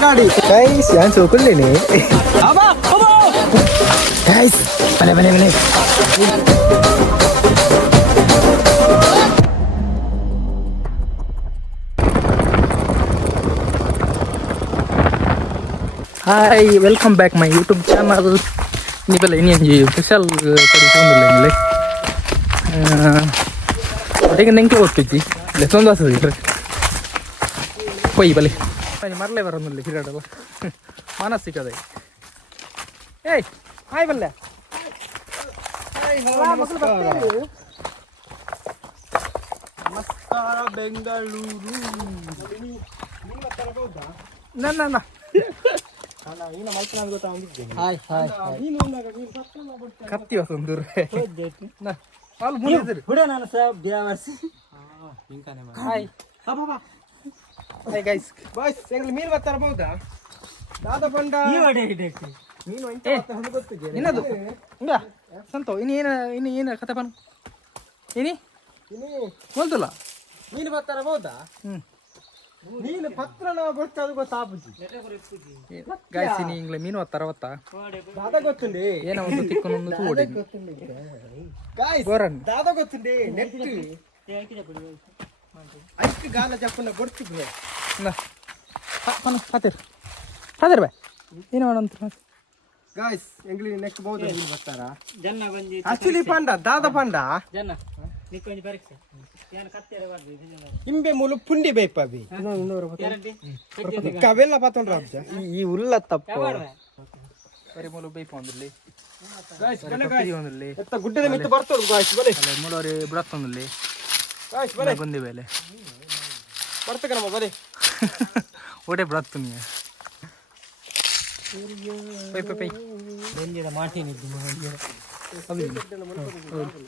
ಗಾಡಿ ಗೈಸ್ ನಾನು ಸೋಕೊಳ್ಳೇನೆ ಗೈಸ್ ಬಲೆ ಬಲೆ ಬಲೆ hi welcome back my YouTube channel ini bela ini anji special tadi phone dulu ini dengan neng ke waktu ji lesson dah sih koi balik ini marle baru dulu kira dulu mana sih kadai hey hai bella hai halo namaskar namaskar bengaluru na na na ಕತ್ತಿ ಹೊಸಂದೂರು ಮೀನು ಬರ್ತಾರಬಹುದಾ ದಾದ ಬಂಡ ಇನ್ನದು ಹಿಂಗ ಸಂತೋ ಇನ್ನು ಏನು ಕತೆ ಬನ್ ಏನಿ ಹೋಲ್ತಲ್ಲ ಮೀನು ಬರ್ತಾರಬಹುದಾ ನೀನು ಪತ್ರ ನಾವು ಗೊತ್ತದು ಗೊತ್ತಾಪುಜಿ ಗಾಯ್ಸಿ ನೀ ಇಂಗ್ಲೆ ಮೀನು ತರವತ್ತ ದಾದ ಗೊತ್ತುಂಡಿ ಏನೋ ಒಂದು ತಿಕ್ಕೊಂಡು ತೂಡಿ ಗಾಯ್ಸ್ ದಾದ ಗೊತ್ತುಂಡಿ ನೆಟ್ ಐಕ್ ಗಾಲ ಜಪ್ಪನ ಗೊತ್ತಿದ್ವೆ ನಾ ಹಾತಿರ್ ಹಾತಿರ್ ಬೈ ಏನು ಮಾಡಂತ ಗಾಯ್ಸ್ ಎಂಗ್ಲಿ ನೆಕ್ಸ್ಟ್ ಬಹುದು ಮೀನು ಬರ್ತಾರ ಜನ್ನ ಬಂದಿ ಆಕ್ಚುಲಿ ಪಂಡ ದಾದ ಪಂಡ ಜನ್ನ ನಿಕ್ಕೊಂಜಿ ಪರೀಕ್ಷೆ ಯಾನ್ ಕತ್ತೆರ ಬರ್ದಿ ಇಂಬೆ ಮುಲು ಪುಂಡಿ ಬೇಪಬಿ ಕವೆಲ್ಲ ಪಾತೊಂಡ್ರ ಅಬ್ಜ ಈ ಉಲ್ಲ ತಪ್ಪ ಬರಿ ಮುಲು ಬೇಪೊಂದಿರ್ಲಿ ಗಾಯ್ಸ್ ಬಲೆ ಗಾಯ್ಸ್ ಒಂದಿರ್ಲಿ ಎತ್ತ ಗುಡ್ಡದ ಮಿತ್ತು ಬರ್ತೋರು ಗಾಯ್ಸ್ ಬಲೆ ಮುಲೋರಿ ಬರತ್ತೊಂದಿರ್ಲಿ ಗಾಯ್ಸ್ ಬಲೆ ಬಂದಿ ಬೇಲೆ ಬರ್ತಕ ನಮ್ಮ ಬಲೆ ಓಟೆ ಬರತ್ತು ನೀ ಪೈ ಪೈ ಪೈ ಬೆಂಜಿದ ಮಾಟಿನಿದ್ದು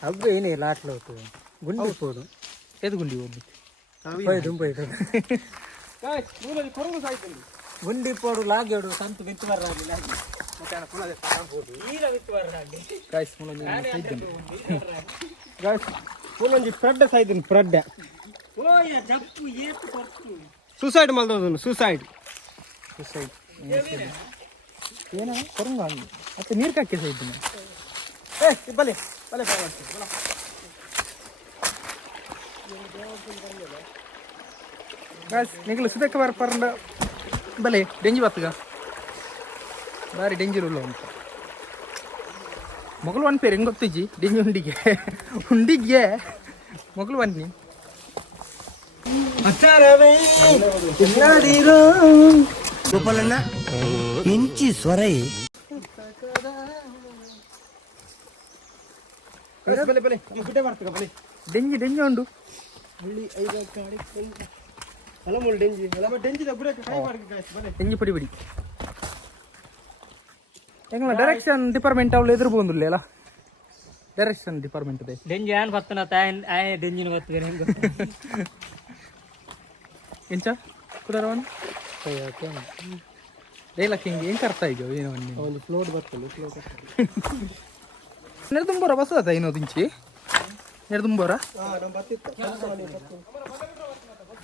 ಅಬ್ಬ ಏನೇ ಲಾಟ್ಲ ಹೋತು ಗುಂಡಿ ಪೋಡು ಎದು ಗುಂಡಿ ಹೋಗಿ ಗುಂಡಿ ಪೋಡು ಲಾಗ್ಯೋಡು ಸಂತು ಬಿತ್ತು ಬರಲಿ ಫ್ರೆಡ್ ಸಾಯ್ತೀನಿ ಫ್ರೆಡ್ ಸೂಸೈಡ್ ಮಾಡ್ದೋದು ಸೂಸೈಡ್ ಸೂಸೈಡ್ ಏನ ಕೊರಂಗ ಮತ್ತೆ ನೀರು ಕಾಕಿ ಸಾಯ್ತೀನಿ ಬಲೆ ಬಲೆ ನಿಖಿಲ್ ಸುದಕ್ಕೆ ಬರ್ಪಂಡ ಬಲೆ ಡೆಂಜಿ ಬತ್ತಗ ಬಾರಿ ಡೆಂಜರ್ ಉಲ್ಲ ಅಂತ ಮೊಗಲು ಒನ್ ಪೇರು ಹೆಂಗೆ ಗೊತ್ತಿಜ್ಜಿ ಡೆಂಜಿ ಉಂಡಿಗೆ ಮೊಗಲು ಬನ್ನಿ ಗೋಪಾಲಣ್ಣ ಇಂಚಿ ಸ್ವರೈ ಡೆಂಜಿ ಡೆಂಜಿ ಉಂಡು ಡೆಂಜಿ ಪಡಿ ಬಿಡಿ ಹೆಂಗ ಡೈರೆಕ್ಷನ್ ಡಿಪಾರ್ಟ್ಮೆಂಟ್ ಅವಳು ಎದುರು ಬಂದಿಲ್ಲ ಅಲ್ಲ ಡೈರೆಕ್ಷನ್ ಡಿಪಾರ್ಟ್ಮೆಂಟ್ ಇದೆ ಡೆಂಜಿ ಏನ್ ಬರ್ತನ ಡೆಂಜಿನ ಗೊತ್ತಿದೆ ಎಂಚ ಕುದಾರವನ್ ಡೈಲಾಗ್ ಹಿಂಗೆ ಏನು ಕರ್ತಾ ಇದೆಯೋ ಏನೋ ಒಂದು ಫ್ಲೋಟ್ ಬರ್ತಲ್ಲ ನೆರೆದುಂಬೋರ ಬಸ್ ಆತ ಏನೋ ದಿಂಚಿ ನೆರೆದುಂಬೋರ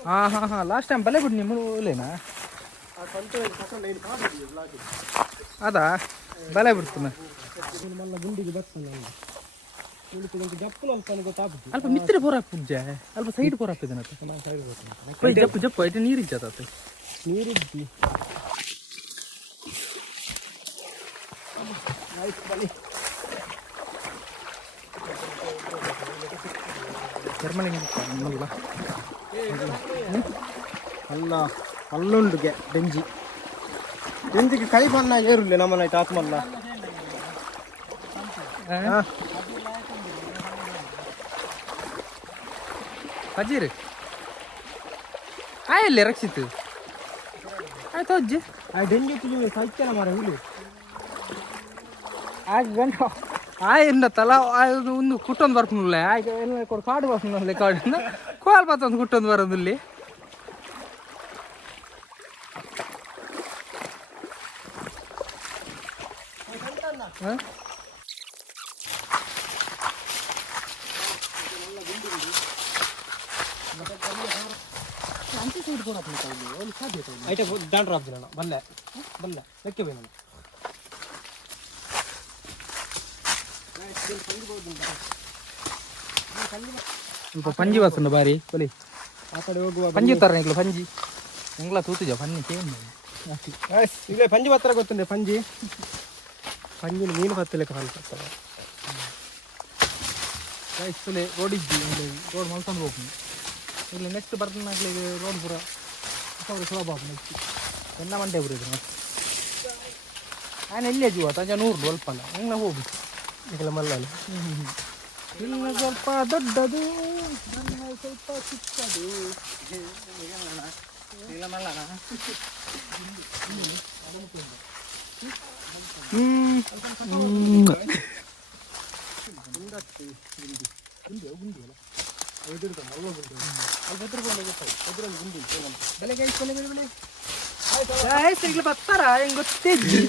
ಹಾಂ ಹಾಂ ಹಾಂ ಲಾಸ್ಟ್ ಟೈಮ್ ಬಲೆ ಬಿಡಿ ನಿಮ್ಮಲೇನಾ ಅದಾ ಬಲೆ ಬಿಡ್ತಾನೆ ಅಲ್ಪ ಮಿತ್ರ ಪೋರ ಪೂಜೆ ಅಲ್ಪ ಸೈಡ್ ಪೋರ ಹಾಕಿದ್ದಾನೆ ಜಪ್ಪು ಜಪ್ಪು ಐಟೆ ನೀರಿಜ್ಜಾತ ನೀರಿಜ್ಜಿ ಅಲ್ಲ ಅಲ್ಲೊಂದುಗೆ ಡೆಂಜಿ ಡೆಂಜಿಗೆ ಕೈ ಬಣ್ಣ ಏರುಲ್ಲ ನಮ್ಮನ್ನ ಆತ್ಮಲ್ಲ ಅಜ್ಜಿರಿ ಆಯಲ್ಲೇ ರಕ್ಷಿತ್ ಆಯ್ತು ಅಜ್ಜಿ ಆ ಡೆಂಜಿ ತುಳಿ ಸಾಯ್ತಾನ ಮಾರ ಹುಲಿ ಆಯ್ತು ಗಂಟ ಆಯ್ನ ತಲ ಒಂದು ಕುಟ್ಟೊಂದು ಬರ್ಕೊಂಡ್ಲೆ ಆಯ್ತು ಎಲ್ಲ ಕೊಡು ಕಾಡು ಬರ್ಕೊಂಡ್ಲೆ ಕಾಡಿಂದ ಕೋಲ್ ಬತ್ತೊಂದು ಕುಟ್ಟೊಂದು ಬರೋದಿಲ್ಲಿ ಅಂಚೆ ಸೈಡ್ ಕೂಡ ಅಲ್ಲಿ ಸಾಧ್ಯ ಐಟೆ ದಾಂಡ್ರ ಆಗ್ತೀನಿ ನಾನು ಬಲ್ಲೆ ಬಲ್ಲ ಲೆಕ್ಕ ಬೈ ನಾನು ಸ್ವಲ್ಪ ಪಂಜಿ ವಾಸನ ಬಾರಿ ಕೊಲಿ ಆ ಕಡೆ ಹೋಗುವ ಪಂಜಿ ತರ ನಿಕ್ಲು ಪಂಜಿ ಎಂಗ್ಲ ತೂತಿಜ ಪನ್ನಿ ಚೇಂಜ್ ಇಲ್ಲೇ ಪಂಜಿ ಪತ್ರ ಗೊತ್ತುಂಡೆ ಪಂಜಿ ಪಂಜಿನ ಮೀನು ಪತ್ತ ಲೆಕ್ಕ ಹಾಲ್ತಾರೆ ಇಷ್ಟೇ ರೋಡ್ ಇದ್ದಿ ರೋಡ್ ಮಲ್ಕೊಂಡು ಹೋಗ್ತೀನಿ ಇಲ್ಲಿ ನೆಕ್ಸ್ಟ್ ಬರ್ತಾಗ್ಲಿ ರೋಡ್ ಪೂರ ಸುಲಭ ನೆಕ್ಸ್ಟ್ ಎನ್ನ ಮಂಟೆ ಪುರ ಇದು ನಾನು ಎಲ್ಲಿ ಜೀವ ತಂಜ 100 ಸ್ವಲ್ಪ ಅಲ್ಲ ಹೆಂಗ ಹೋಗಿ ಈಗಲ ಮಲ್ಲಲ್ಲ ಇನ್ನು ಸ್ವಲ್ಪ ದೊಡ್ಡದು ನನ್ನ ಸ್ವಲ್ಪ ಚಿಕ್ಕದು ಇಲ್ಲ ಮಲ್ಲನ ಬರ್ತಾರ ಹೆಂಗ್ ಗೊತ್ತಿದ್ದಿ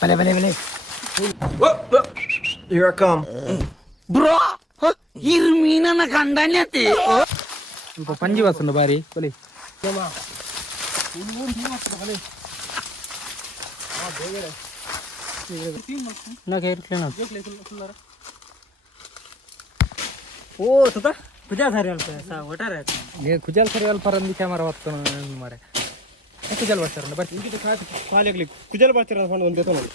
ಬಲೆ ಬಲೆ ಬಲೆ Here I come. ಬ್ರೋ ಇರ್ ಮೀನನ್ನ ಕಂಡನ್ಯತಿ ಸ್ವಲ್ಪ ಪಂಜಿ ವಾಸನ ಬಾರಿ ಬಲಿ ಓ ತುಕ ಕುಜಾ ಸಾರಿ ಅಲ್ಪ ಒಟ್ಟಾರೆ ಕುಜಲ್ ಸರಿ ಅಲ್ಪ ರಂದಿ ಕ್ಯಾಮರಾ ಹೊತ್ತು ಮಾರೆ ಕುಜಲ್ ಬರ್ತಾರ ಬರ್ತೀನಿ ಇಂಗಿತ ಖಾಲಿಯಾಗ್ಲಿ ಕುಜಲ್ ಬರ್ತೀರ ಅನ್ಕೊಂಡು ಒಂದು ಜೊತೆ ನೋಡಿ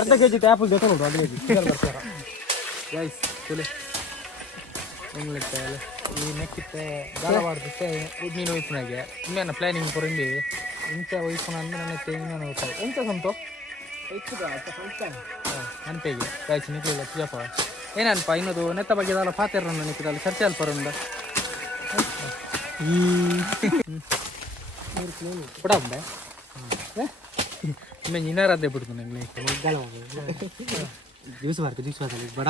ಅರ್ಧ ಕೆಜಿ ಟ್ಯಾಪಲ್ ಜೊತೆ ನೋಡು ಅರ್ಧ ಕೆಜಿ ಕುಜಲ್ ಬರ್ತಾರ ಗೈಸ್ ತುಲೆ ಹೆಂಗ್ ಲೆಕ್ಕ ಈ ನೆಕ್ಕಿತ್ತೆ ಗಾಳವಾಡ್ದಿತ್ತೆ ನೀನು ವೈಪುನಾಗೆ ಇನ್ನೇನು ಪ್ಲಾನಿಂಗ್ ಕೊರಿಂದಿ ಇಂಥ ವೈಪುನ ಅಂದ್ರೆ ನನ್ನ ಇನ್ನೇನು ಹೋಗ್ತಾರೆ ಎಂತ ಸಂತು ಅನ್ಪೇಗೆ ಗೈಸ್ ನಿಕ್ಲಿಲ್ಲ ಪೂಜಾಪ ಏನನ್ಪ ಇನ್ನದು ನೆತ್ತ ಬಗ್ಗೆ ಅದಲ್ಲ ಪಾತೆರನ್ನು ನಿಕ್ಕಿದಲ್ಲ ಚರ್ಚೆ ಅಲ್ಪ ಬರೋಂಡ ಕೂಡ ಉಂಡೆ ಇನ್ನು ಇನ್ನರದ್ದೇ ಬಿಡ್ತು ನಂಗೆ ಜ್ಯೂಸ್ ಬಾರ್ಕ ಜ್ಯೂಸ್ ಬಾರ್ಕ ಬಡ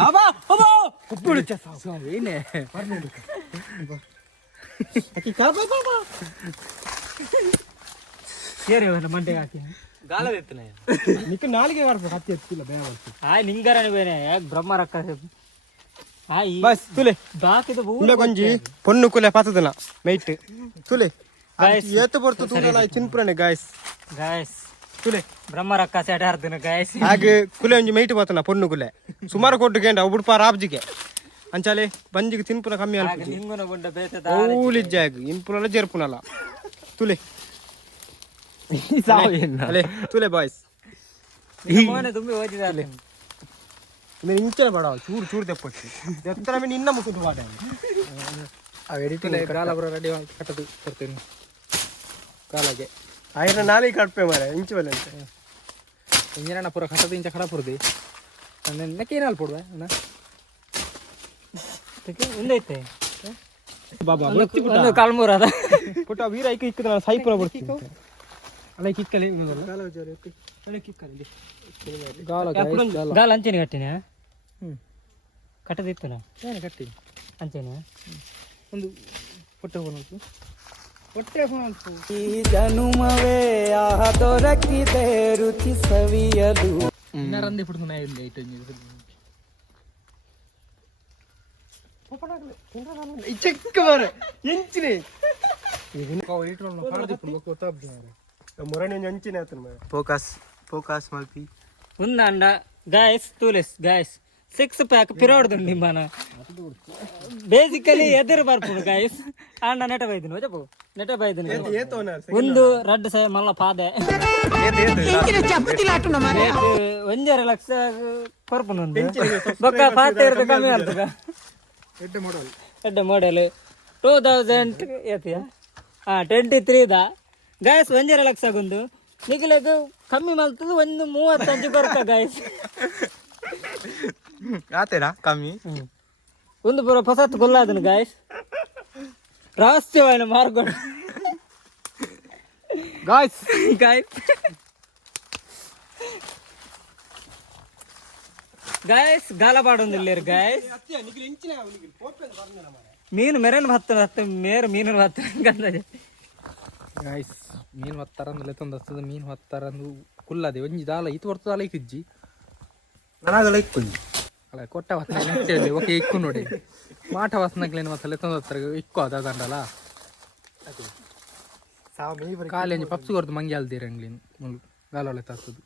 ಏನೇ ಸೇರಿ ಮಂಟೆಗೆ ಹಾಕಿ ಗಾಲದೆತ್ತನೆ ನಿಕ್ಕ ನಾಲಿಗೆ ಬರ್ಬೇಕು ಹತ್ತಿ ಎತ್ತಿಲ್ಲ ಭಯ ಬರ್ತು ಹಾಯ್ ನಿಂಗರನೆ ಬೇನೆ ಯಾಕೆ ಬ್ರಹ್ಮ ರಕ್ಕ ಹಾಯ್ ಬಸ್ ತುಲೆ ಬಾಕಿದ ಉಳ್ಳ ಗೊಂಜಿ ಪೊನ್ನು ಕುಲೆ ಪಾತದನ ಮೈಟ್ ತುಲೆ ಏತು ಬರ್ತು ತೂನಲ ಚಿನ್ಪುರನೆ ಗಾಯ್ಸ್ ಗಾಯ್ಸ್ ತುಲೆ ಬ್ರಹ್ಮ ರಕ್ಕ ಸೆಟ್ ಆರ್ದಿನ ಗಾಯ್ಸ್ ಹಾಗೆ ಕುಲೆ ಒಂಜಿ ಮೈಟ್ ಪಾತನ ಪೊನ್ನು ಕುಲೆ ಸುಮಾರು ಕೊಟ್ಟು ಗೇಂಡ ಉಬುಡ್ಪ ರಾಬ್ಜಿಗೆ ಅಂಚಾಲೆ ಬಂಜಿಗೆ ತಿನ್ಪುನ ಕಮ್ಮಿ ಅಲ್ಪ ನಿಂಗುನ ಗುಂಡ ಬೇತದ ಊಲಿಜ್ಜಾಗ ಇಂಪುನಲ ಜರ್ಪುನಲ ತುಲೆ ಅಲೆ ತುಲೆ ಬಾಯ್ಸ್ ಮೋನೆ ತುಂಬಿ ಓದಿದಾಲೆ ಇನ್ನು ಇಂಚನ ಬೇಡ ಚೂರು ಚೂರು ತೆಪ್ಪಟ್ಟು ಎತ್ತರ ಮೀನು ಇನ್ನ ಮುಸುಂಟು ಬಾಟ ಆ ಎಡಿಟಿಂಗ್ ಗಾಲ ಬರೋ ರೆಡಿ ಕಟ್ಟದು ಕೊಡ್ತೀನಿ ಕಾಲಾಗೆ ಆಯ್ರ ನಾಲಿಗೆ ಕಟ್ಪೆ ಮಾರೆ ಇಂಚು ಬಲೆ ಅಂತ ಇಂಜಿನ ಪೂರ ಕಟ್ಟದು ಇಂಚ ಕಡ ಪುರದಿ ನೆಕ್ಕೇನಲ್ ಪೊಡುವೆ ಒಂದೈತೆ ಬಾಬಾ ಒಂದು ಕಾಲ್ಮೂರ ಅದ ಪುಟ್ಟ ವೀರ ಐಕ ಇಕ್ಕದ ನಾನು ಸೈಪುರ ಬರ್ತೀನಿ ಅಲ್ಲ ಕಿಕ್ಕಲಿ ಕಿಕ್ಕಲಿ ಗಾಲ ಗಾಲ ಅಂಚೆನೆ ಕಟ್ಟಿನ ಕಟ್ಟದಿತ್ತು ನಾ ಏನು ಕಟ್ಟಿ ಅಂಚೆನೆ ಒಂದು ಹೊಟ್ಟೆ ಫೋನ್ ಹೊಟ್ಟೆ ಫೋನ್ ಈ ಜನುಮವೇ ಆಹ ದೊರಕಿದೆ ರುಚಿ ಸವಿಯಲು ಇನ್ನರಂದಿ ಬಿಡ್ತು ನಾ ಇಲ್ಲ ಐಟು ಚಿಕ್ಕ ಮಾರೆ ಎಂಚಿನಿ ಮೊರಣಿ ಅಂಚಿನಿ ಆತನ ಮಾರೆ ಫೋಕಸ್ ಮಲ್ಪಿ ఉందండ గాయస్ తూలెస్ గాయస్ 6 ప్యాక్ పిరోడ్దు నిమ్మన ಬೇಸಿಕಲಿ ಎದುರು ಬರ್ಪುಡು ಗಾಯ್ಸ್ ಆಂಡ ನೆಟ ಬೈದಿನ ವಜಪು ನೆಟ ಬೈದಿನ ಒಂದು ರಡ್ಡು ಸೈ ಮಲ್ಲ ಪಾದೆ ಒಂಜರ ಲಕ್ಷ ಕೊರ್ಪುನು ಬೊಕ್ಕ ಪಾತೆ ಇರ್ದು ಕಮ್ಮಿ ಆಗ್ತದ ಎಡ್ಡೆ ಮಾಡೆಲ್ 2000 ಏತಿಯ 23 ದ ಗಾಯ್ಸ್ ಒಂಜರ ಲಕ್ಷ ಗುಂದು ನಿಖಿಲದು ಕಮ್ಮಿ ಮಲ್ತದು ಒಂದು 35 ಬರ್ತ ಗಾಯ್ಸ್ ಆತೇನಾ ಕಮ್ಮಿ ಒಂದು ಪೂರ ಹೊಸತ್ತು ಗೊಲ್ಲಾದನು ಗಾಯ್ಸ್ ರಹಸ್ಯವಾದ ಮಾರ್ಗ ಗಾಯ್ಸ್ ಗಾಯ್ಸ್ ಗಾಯ್ಸ್ ಗಾಲ ಪಾಡೊಂದಿಲ್ಲ ಗಾಯ್ಸ್ ಮೀನು ಮೆರನ್ ಹತ್ತು ಮೀನು ಹತ್ತು ಗಾಯ್ಸ್ ಮೀನು ಹೊತ್ತಾರಂದ್ರೆ ತೊಂದಸ್ತದ ಮೀನು ಹೊತ್ತಾರಂದು ಕುಲ್ಲದೆ ಒಂಜಿ ದಾಲ ಇತ್ತು ಬರ್ತದಾಲ ಇಕ್ಕಿಜ್ಜಿ ನನಗಲ್ಲ ಇಕ್ಕೊಂಜಿ అలా కొట్ట వస్తున్నాయి ఒక ఎక్కువ నోడి మాట వస్తున్నాయి అసలు ఎత్తారు ఎక్కువ అదండాల కాలేజ్ పప్సు కొడుతు మంగ్యాలు తీరండి ముళ్ళు గాలలో తత్తదు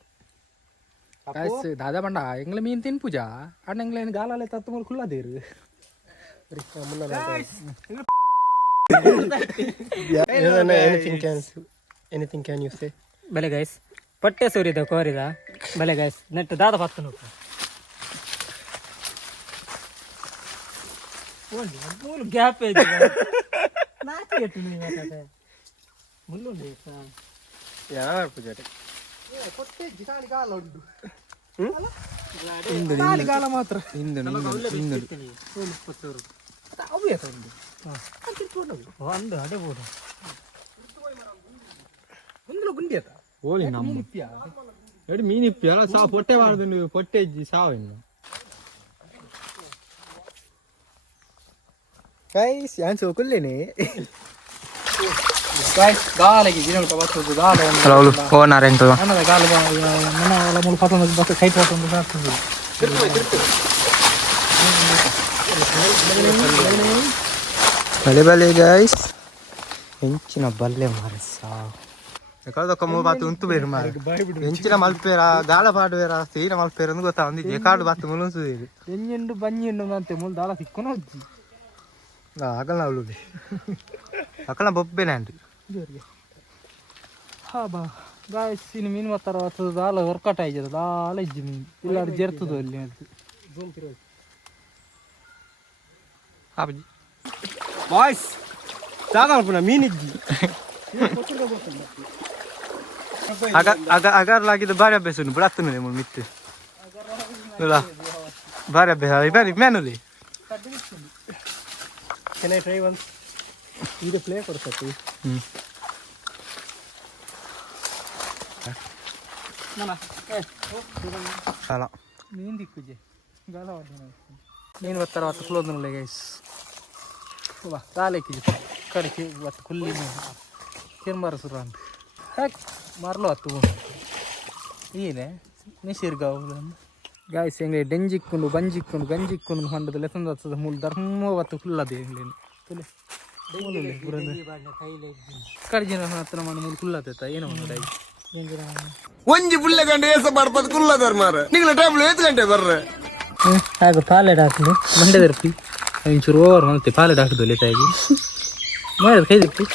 దాదా పండ ఎంగ్ల మీన్ తిని పూజ అన్న ఎంగ్ల గాలలో తత్తు ముళ్ళు కుల్లా తీరు ಎನಿಥಿಂಗ್ ಕ್ಯಾನ್ ಯು ಸೇ ಬಲೆ ಗೈಸ್ ಪಟ್ಟೆ ಸೂರಿದ ಕೋರಿದ ಬಲೆ ಗೈಸ್ ನೆಟ್ ದಾದ ಪತ್ತು ನೋಡ್ತು ಮೂಲು ಗ್ಯಾಪ್ ಐತಿ ನಾಚಿ ಎತ್ತು ನೀವು ಮಾತಾಡ ಮುಳ್ಳು ಯಾರು ಪೂಜಾರಿ ಕೊಟ್ಟೆ ಜಿಗಾಲಿ ಗಾಲ ಉಂಟು ಗಾಲಿ ಗಾಲ ಮಾತ್ರ ಹಿಂದೆ ಅವು ಎತ್ತಂದು ಒಂದು ಅದೇ ಬೋಡ ಒಂದು ಗುಂಡಿ ಅತ್ತ ಓಲಿ ನಮ್ಮ ಎಡಿ ಮೀನ್ ಇಪ್ಪಿ ಅಲ್ಲ ಸಾವು ಪೊಟ್ಟೆ ಬಾರದು ನೀವು ಪೊಟ್ಟೆ ಇಜ್ಜಿ ಸಾವು ಇನ್ನು ಗೈಸ್ ಯಾನ್ ಸೋಕುಲ್ಲೇನೆ ಗೈಸ್ ಗಾಲಗೆ ಗಿಡನ ಕಬತ್ತು ಗಾಲ ಹಲೋ ಓನರ್ ಎಂತ ನನ್ನ ಗಾಲ ನನ್ನ ಎಲ್ಲ ಮೂಲ ಪತ್ತೊಂದು ಬಸ್ ಕೈಟ್ ಪತ್ತೊಂದು ಸಾಕ್ತದೆ ಬಲೆ ಬಲೆ ಗೈಸ್ ಹೆಂಚಿನ ಬಲ್ಲೆ ಮಾರ ಸಾವು ಎಕಡದೊಕ್ಕ ಮೂರು ಬಾತು ಉಂಟು ಬೇರು ಮಾರ ಹೆಂಚಿನ ಮಲ್ಪೇರ ಗಾಳ ಪಾಡುವೇರ ಸೀನ ಮಲ್ಪೇರ ಅಂತ ಗೊತ್ತಾ ಒಂದು ಎಕಾಡು ಬಾತು ಮುಳುಸುದು ಎಂಜೆಂಡು ಬಂಜೆಂಡು ಅಂತೆ ಮೂಲ ದಾಲ ಸಿಕ್ಕೊನ ಹೋಗಿ ಆಗಲ್ಲ ಅವಳು ಅಕ್ಕಳ ಬೊಬ್ಬೆನೆ ಅಂದ್ರಿ ಹಾ ಬಾ ಗಾಯ್ಸ್ ಇನ್ನು ಮೀನು ಮಾತಾರ ದಾಲ ವರ್ಕೌಟ್ ಆಯ್ತದ ದಾಲ ಇಜ್ಜಿ ಮೀನು ಇಲ್ಲ ಜರ್ತದು ಅಲ್ಲಿ ಬಾಯ್ಸ್ ಜಾಗ ಮೀನಿದ್ದಿ ಅಗರ್ಲಾಗಿದ್ದು ಭಾರಿ ಅಭ್ಯಾಸ ಉಂಟು ಬಿಡತ್ತನೇ ಮಿತ್ತು ಇಲ್ಲ ಭಾರಿ ಅಭ್ಯಾಸ ಬಾರಿ ಮ್ಯಾನುಲಿ Can I try once? ಇದು ಪ್ಲೇ ಕೊಡ್ತೈತಿ ಅಲ್ಲ ಮೀನು ದಿಕ್ಕುಜೆ ಗಾಲ ಮೀನು ಬರ್ತಾರ ಅವತ್ತು ಕ್ಲೋದ್ನಲ್ಲ ಗೈಸ್ ಬಾ ಗಾಲಕ್ಕಿಜೆ ಕಡೆಗೆ ಇವತ್ತು ಕುಲ್ಲಿ ಮೀನು ತಿರ್ಮಾರ ಸುರ ಅಂತ ಯಾಕೆ ಮಾರ್ಲು ಹತ್ತು ಏನೇ ನಿಸಿರ್ಗಾವು ಗಾಯ್ಸ್ ಹೆಂಗೆ ಡೆಂಜಿಕ್ಕೊಂಡು ಬಂಜಿಕ್ಕೊಂಡು ಗಂಜಿಕ್ಕೊಂಡು ಹೊಂಡದ ಲೆಸಂದ ಹತ್ತದ ಮೂಲ ಧರ್ಮ ಅವತ್ತು ಫುಲ್ಲದೆ ಹೆಂಗ್ಲೇನು ಕಡಿಜಿನ ಹತ್ರ ಮಾಡಿ ಮೂಲ ಫುಲ್ಲತ್ತ ಏನೋ ಒಂದು ಒಂಜಿ ಪುಳ್ಳೆ ಗಂಟೆ ಏಸ ಮಾಡ್ಬೋದು ಕುಲ್ಲದರ್ ಮಾರ ನಿಂಗಳ ಟೇಬಲ್ ಏತ್ ಗಂಟೆ ಬರ್ರೆ ಹಾಗೆ ಪಾಲೆಡ್ ಹಾಕಲಿ ಮಂಡೆ ತರ್ಪಿ ಒಂಚೂರು ಓವರ್ ಮತ್ತೆ ಪಾಲೆಡ್ ಹಾಕಿದ್ದು ಲೇಟಾಗಿ ಮಾಡಿ ಕೈ ತಿಪ್ಪಿ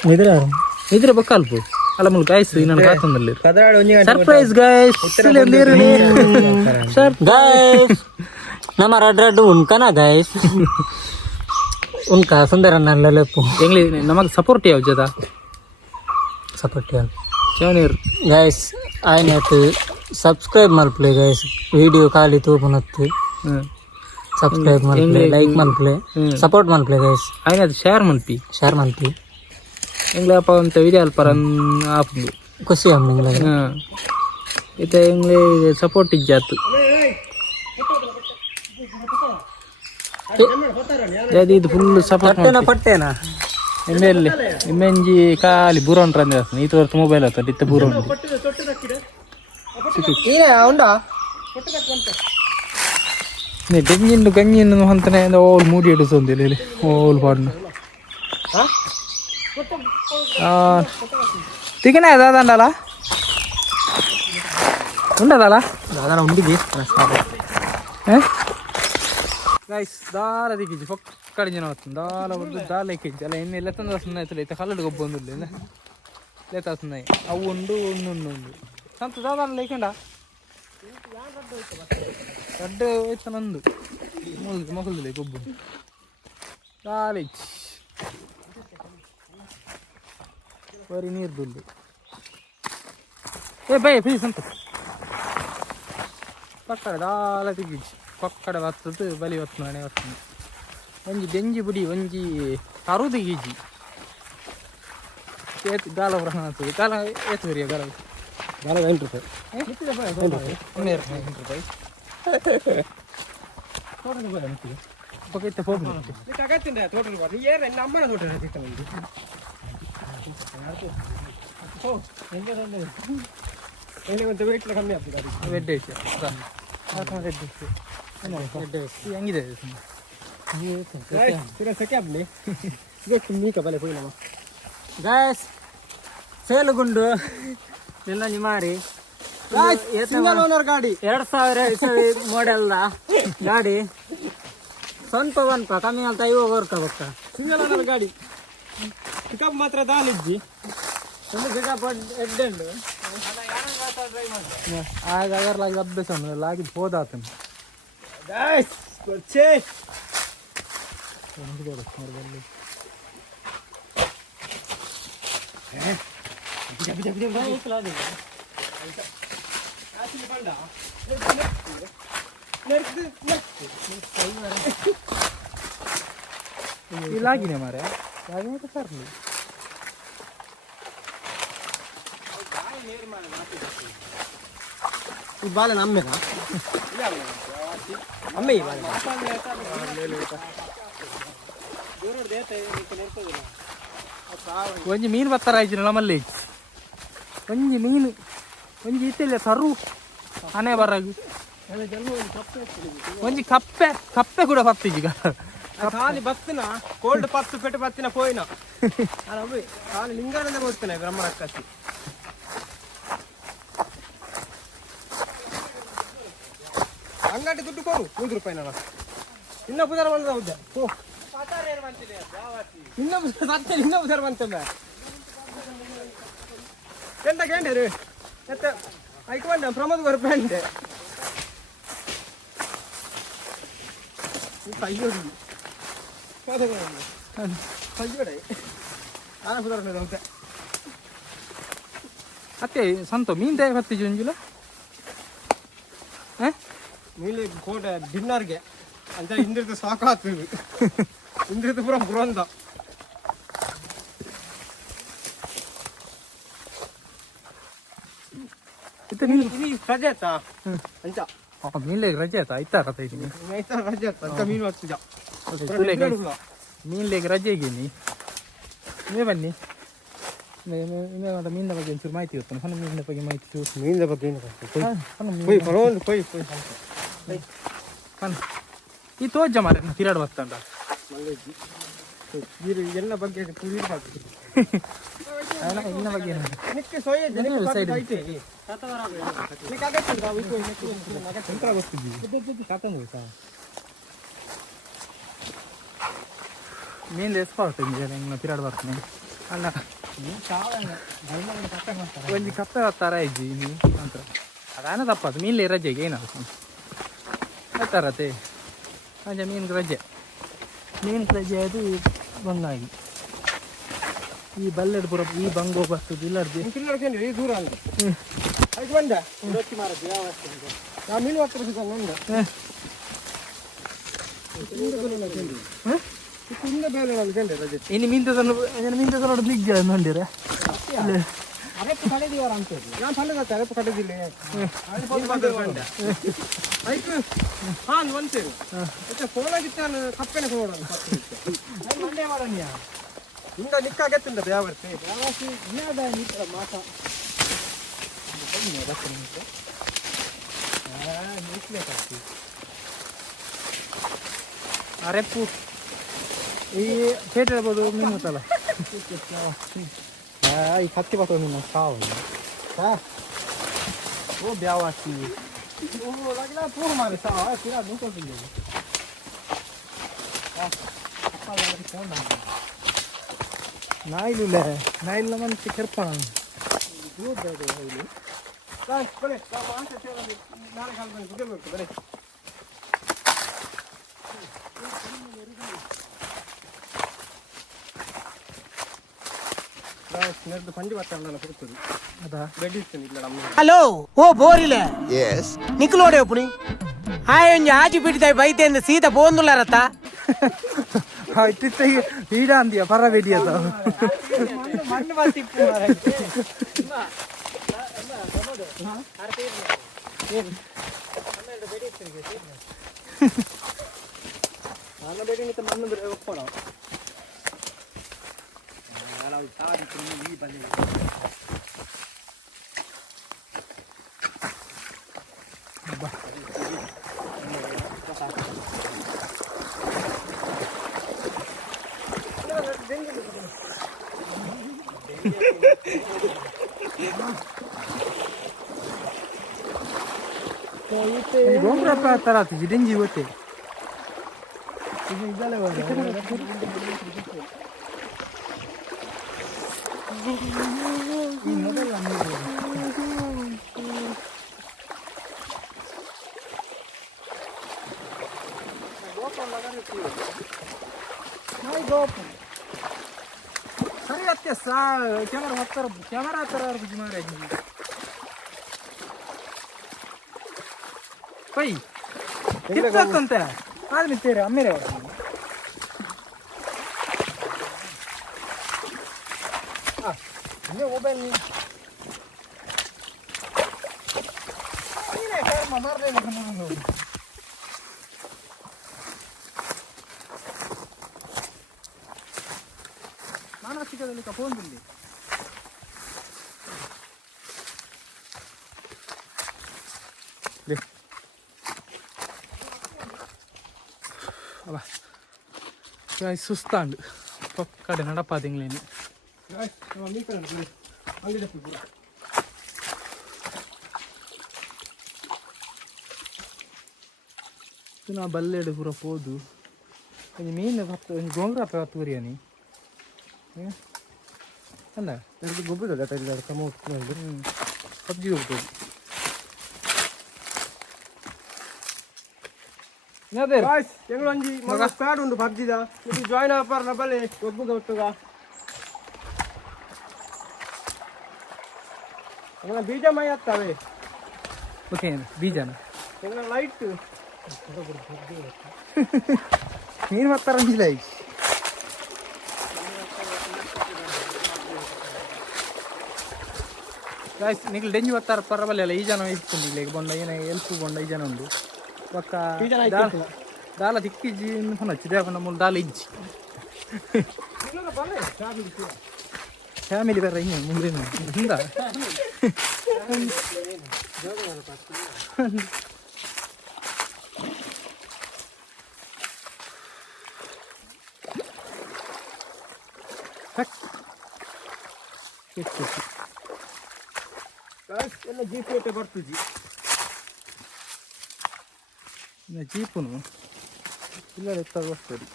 ಇದ್ರೆ ಬಕ್ಕಲ್ಪು ಅಲ್ಲ ಮುಲ್ ಗಾಯ್ಸ್ ಇನ್ನೊಂದು ಕಾತಂದಲ್ಲಿ surprise guys guys nama rada unka na guys unka sundaran lelepu ಎಂಗ್ಲಿ ನಮಗೆ ಸಪೋರ್ಟ್ ಯಾವ ಜದ support ya ಚವನೀರ್ guys I need to subscribe malple guys video kali tu punatte subscribe malple like malple support malple guys ఆయన share ಮಲ್ಪಿ share malple ಎಂಗ್ಲಿ ಅಪ್ಪ ಅಂತ video ಅಲ್ಪರನ್ ಆಪ್ದು ಖುಷಿ am ningle ಇದು ಎಂಗ್ಲಿ ಸಪೋರ್ಟ್ ಇಜ್ಜಾತು ಇದು ಫುಲ್ ಸಪೋರ್ಟ್ ಪಟ್ಟೆನಾ ಎಮ್ಮೆಲ್ಲಿ ಎಮ್ಮೆಂಜಿ ಖಾಲಿ ಬೂರೋನ್ ರಂದ್ರೆ ಈ ತೋರ್ತು ಮೊಬೈಲ್ ಆತ ಇತ್ತ ಬೂರೋನ್ ನೀ ಡೆಂಜಿಂಡು ಗಂಜಿಂಡು ಅಂತಾನೆ ಓಲ್ ಮೂಡಿ ಇಡಿಸೊಂದು ಇಲ್ಲಿ ಓಲ್ ಪಾಡ್ನು తికనే దాదండాలా ఉండదాలా దాదాపు ఉండిది ಗೈಸ್ ದಾಲ ದಿಕ್ಕಿಜಿ ಪಕ್ಕಡಿ ಜನ ವస్తుంది ದಾಲ ಒಂದು ದಾಲ ಎಕ್ಕಿಜ್ಜಿ ಅಲ್ಲ ಎಮ್ಮೆ ಲೆತ್ತಂದು ವస్తున్నాయి ಇತ್ತು ಲೈತೆ ಕಲ್ಲಡು ಗೊಬ್ಬ ಒಂದಿಲ್ಲ ಲೇತ ವస్తున్నాయి ಅವು ಉಂಡು ಒಂದು ಸಂತ ದಾದಾನ ಲೇಕಂಡ ದೊಡ್ಡ ಹೋಯ್ತು ನಂದು ಮಕ್ಕಳು ಗೊಬ್ಬ ದಾಲ ಇಚ್ಚಿ ವರಿ ನೀರು ದುಲ್ಲು ಏ ಬೈ ಪ್ಲೀಸ್ ಅಂತ ಪಕ್ಕಡ ದಾಲ ತೆಗಿಜ್ಜಿ ಪಕ್ಕಡ ಬರ್ತದ್ದು ಬಲಿ ಹೊತ್ತು ಮನೆ ಹೊತ್ತು ಒಂಜಿ ಬೆಂಜಿ ಬುಡಿ ಒಂಜಿ ತರುದು ಗೀಜಿ ಏತು ಗಾಲ ಬ್ರಹ್ಮ ಆಗ್ತದೆ ಗಾಲ ಏತು ಬರಿಯ ಗಾಲ ಗಾಲ 8 ರೂಪಾಯಿ 8 ರೂಪಾಯಿ ಪಕ್ಕೈತೆ ಹೋಗಿ ವೆಯ್ಟ್ ಕಮ್ಮಿ ಆಗ್ತದೆ ರೆಡ್ ಐತೆ ಹೆಂಗಿದೆ ಗಾಯ್ಸ್ ಸೇಲುಗುಂಡು ನಿಲ್ಲಂಜಿ ಮಾರಿ ಸಿಂಗಲ್ ಓನರ್ ಗಾಡಿ 2000 ಇಸವಿ ಮಾಡೆಲ್ದ ಗಾಡಿ ಸ್ವಲ್ಪ ಬನ್ಪ ಕಮ್ಮಿ ಅಂತ ಇವಾಗ ವರ್ಕ ಬಕ್ಕ ಸಿಂಗಲ್ ಓನರ್ ಗಾಡಿ ಪಿಕಪ್ ಮಾತ್ರ ದಾಲಿಜ್ಜಿ ಒಂದು ಪಿಕಪ್ ಎಡ್ಡೆಂಡು ಆಗ ಅಗರ್ಲಾಗಿ ಅಭ್ಯಾಸ ಲಾಗಿ ಹೋದಾತ ಲಾಗಿನೇ ಮಾರೆ ಲಾಗಿ ಸರ್ಲಿ ಈ ಬಾಳೆ ನಮ್ಮೆನಾ ಅಮ್ಮೆ ಈ ಬಾಳೆ ಒಂಜಿ ಮೀನು ಬತ್ತಾರ ಆಯ್ತು ನಮ್ಮಲ್ಲಿ ಒಂಜಿ ಮೀನು ಒಂಜಿ ಇತ್ತಿಲ್ಲ ಸರು ಆನೆ ಬರಾಗು ಒಂಜಿ ಕಪ್ಪೆ ಕಪ್ಪೆ ಕೂಡ ಬತ್ತಿಜೀಗ ಖಾಲಿ ಬತ್ತಿನ ಕೋಲ್ಡ್ ಪತ್ತು ಪೆಟ್ಟು ಬತ್ತಿನ ಪೋಯಿನ ಖಾಲಿ ಲಿಂಗಾನಂದ ಹೋಗ್ತೇನೆ ಬ್ರಹ್ಮರಕ್ಕಸಿ ಅಂಗಡಿ ದುಡ್ಡು ಕೊಡು 100 ರೂಪಾಯಿ ನಾನು ಇನ್ನ ಪುದರ ಬಂದ ಹೌದಾ ಇನ್ನ ಪುದರ ಬಂತಲ್ಲ ಕೆಂಡ ಕೆಂಡೆ ರೀ ಮತ್ತೆ ಐಕೊಂಡ ಪ್ರಮೋದ್ ಗೌರ್ ಪ್ಯಾಂಟ್ ಅತ್ತೆ ಸಂತ ಮೀನ್ ತಯಾರು ಹತ್ತಿಜು ಅಂಜುಲ ಮೀನು ಕೋಟ ಡಿನ್ನರ್ಗೆ ಅಂತ ಇಂದ್ರದ್ದು ಸಾಕು ಆಗ್ತದೆ ಇಂದ್ರದ್ದು ಪುರ ಬುರಂದ ರಜೆ ಆಯ್ತಾ ಅಂಚ ಮೀನ್ಲೆಗ್ ರಜೆ ಆಯ್ತಾ ಆಯ್ತಾ ರಜೆ ಆಯ್ತಾ ಮೀನು ಹತ್ತಿದ ಮೀನ್ಲೆಗ್ ರಜೆ ಈಗೇನಿ ನೀವೇ ಬನ್ನಿ ಮೀನಿನ ಬಗ್ಗೆ ಒಂಚೂರು ಮಾಹಿತಿ ಗೊತ್ತಾನೆ ಸಣ್ಣ ಮೀನಿನ ಬಗ್ಗೆ ಮಾಹಿತಿ ಮೀನಿನ ಬಗ್ಗೆ ಈ ತೋಜ ಮಾರ ತಿರಾಡು ಬರ್ತಂಡ ಎಲ್ಲ ಬಗ್ಗೆ ಇನ್ನ ಬಗ್ಗೆ ಮೀನ್ ಎಸ್ಪಾಡ್ತೀನಿ ತಿರಾಡು ಬರ್ತೀನಿ ಅಲ್ಲ ಒಂಜಿ ಕಪ್ಪೆ ಬರ್ತಾರ ಇಜ್ಜಿ ನೀ ಅಂತ ಅದಾನ ತಪ್ಪದು ಮೀನ್ಲೆ ರಜೆಗೆ ಏನದು ಬರ್ತಾರತೆ ಹಾಗೆ ಮೀನಿಗೆ ರಜೆ ಅದು ಬಂದಾಗಿ ಈ ಬಲ್ಲೆಡ್ ಪುರ ಈ ಬಂಗೋ ಬರ್ತದೆ ಇಲ್ಲಡ್ದು ದೂರ ಅಲ್ಲ ಆಯ್ತು ಬಂದ ಮೀನು ಬರ್ತಾರೆ ಇನ್ನು ಮೀನ್ತ ನೋಡಿ ನಿಜ ನೋಡಿರ ಅರೆಪ್ಪು ಕಳೆದಿವರ ಅಂತ ನಾನು ಸಣ್ಣದ ಅರೆಪ್ಪು ಕಳೆದಿಲ್ಲ ಆಯ್ತು ಹಾಂ ಒಂದ್ಸೇರು ಫೋನ್ ಆಗಿತ್ತು ನಾನು ಕಪ್ಪೆನೆ ಫೋನ್ ಮಂಡೆ ಮಾಡೋಣ ಹಿಂಗ ನಿಕ್ಕಾಗತ್ತುಂಟ ಬ್ಯಾವರ್ತಿ ಬ್ಯಾವರ್ತಿ ಇನ್ನಾದ ನಿತ್ರ ಮಾಸ ಅರೆಪ್ಪು ಈ ಪೇಟೆ ಹೇಳ್ಬೋದು ಮೀನು ಗೊತ್ತಲ್ಲ ಈ ಕತ್ತಿ ಬರ್ತದೆ ಮೀನು ಸಾವು ಓ ಬ್ಯಾವ ಹಾಕ್ತೀವಿ ಪೂರ್ ಮಾರಿ ಸಾವ ತಿರಾ ನೂಕೊಳ್ತೀನಿ ನಾಯಿಲ್ಲ ನಾಯಿಲ್ಲ ಮನಸ್ಸಿ ಕೆರ್ಪ ನಾಳೆ ಕಾಲ ಬಂದು ಬರೀ హలో ఓ బోరిలే నిక్కులోడే ఇప్పుడు ఆయన ఆచి పిడితాయి బయట సీత పోందులారత్త ಈಡ ಅಂದಿಯ ಪರ ಬೆಡಿಯದ डोंगरात आता राहते डेंजी होते ಸರಿ ಅತ್ತೆ ಕ್ಯಾಮರಾ ಹತ್ತರ ಮಾರಾಯ ಪೈ ಕಿತ್ತಂತೆ ಆದ್ಮಿ ತೇರೆ ಅಮ್ಮೇರೆ ಮೊಬೈಲ್ ಮಾನಸಿಕದಲ್ಲಿ ಫೋನ್ ಬಂದಿ ಸುಸ್ತಾಂಡು ಪಕ್ಕಡೆ ನಡಪಾದಿಂಗ್ಲೇನು ನಾ ಬಲ್ಲೆಡು ಪೂರ ಪೋದು ಒಂದು ಮೀನು ಹತ್ತು ಒಂದು ಗೋಂಗ್ರಾಪ ಹತ್ತು ಬಿರಿಯಾನಿ ಅಂದ ಗೊಬ್ಬರ ಪಬ್ಜಿ ಹೋಗ್ತದೆ ಒಂಜಿ ಸ್ಕ್ವಾಡ್ ಉಂಟು ಪಬ್ಜಿದ ಜಾಯ್ನ್ ಆಪಾರ ಬಲೆ ಒಬ್ಬಗ ಒಟ್ಟುಗ ಬೀಜ ಮೈ ಹತ್ತವೆ ಓಕೆ ಬೀಜನ ಲೈಟ್ ಮೀನು ಬರ್ತಾರಂಗಿಲ್ಲ ಈಗ నీకు డెంజి వస్తారు పర్వాలేదు ఈ జనం ఇస్తుంది లేక బొండ ఈయన ఎల్పు బొండ ఈ జనం ఉంది ఒక్క దాల తిక్కిచ్చి నచ్చి లేకుండా మూడు దాలు ఇచ్చి ఫ్యామిలీ ಬೇರೆ ಹಿಂಗೆ ಮುಂದೆ ಹಿಂದ ಎಲ್ಲ ಜೀಪೇಟೆ ಬರ್ತುಜಿ ಜೀಪುನು ಇಲ್ಲ ತಗೋಸ್ತಾರೆ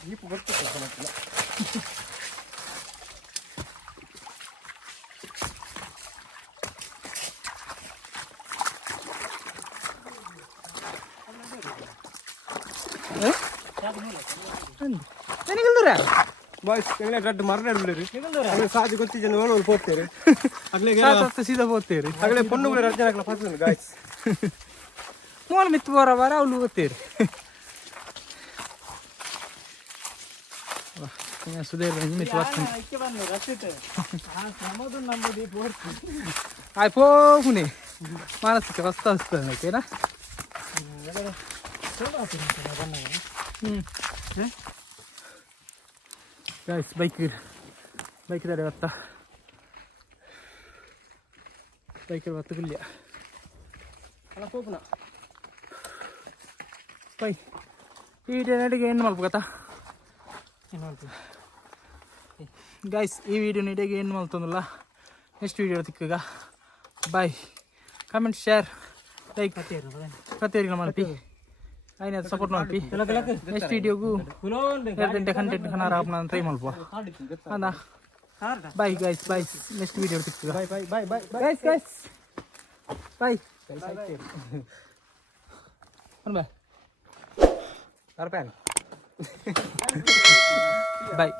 ಜೀಪು ಬರ್ತದೆ ಬಾಯ್ಸ್ ಎಂಗ್ಲೆ ಗಡ್ಡು ಮರಣ ಬಿಡ್ರಿ ಅಗ್ಲೆ ಸಾಜಿ ಗೊತ್ತಿದ್ದ ನೋಡೋರು ಹೋಗ್ತೇವೆ ಅಗ್ಲೆ ಸೀದಾ ಹೋಗ್ತೇರಿ ಅಗ್ಲೆ ಪೊಣ್ಣುಗಳು ರಜನಕ್ಲ ಫಸ್ಟ್ ಗಾಯ್ಸ್ ಮೂಲ ಮಿತ್ತು ಬರ ಬರ ಅವ್ಲು ಹೋಗ್ತೇರಿ ಸುಧೀರ್ ಮಿತ್ತು ಆಯ್ ಹೋಗುನಿ ಮಾನಸಿಕ ವಸ್ತು ವಸ್ತುನ ಓಕೆನಾ guys bike dari watta bike watta kulliya ala popuna pai video nediಗೆ ಏನು ಮಾಡ್ಬೇಕತ್ತ guys ಈ ವಿಡಿಯೋ ನಡಿಗೆ ಏನು ಮಾಡ್ತಂದಲ್ಲ ನೆಕ್ಸ್ಟ್ ವಿಡಿಯೋ ತಿಕ್ಕಗ ಬೈ ಕಮೆಂಟ್ ಶೇರ್ ಲೈಕ್ ಕತೇರಿನ ಮಾಡ್ತಿ ಆಯ್ನ ಸಪೋರ್ಟ್ ಮಾಡ್ತಿ ನೆಕ್ಸ್ಟ್ ವಿಡಿಯೋಗೂ ಕಂಟೆಂಟ್ ಖನಾರ आपन ಟ್ರೈ ಮಾಡ್ಬೋ ಅಂದ bye guys bye next video ತಿಕ್ಕಗ bye guys bye bye by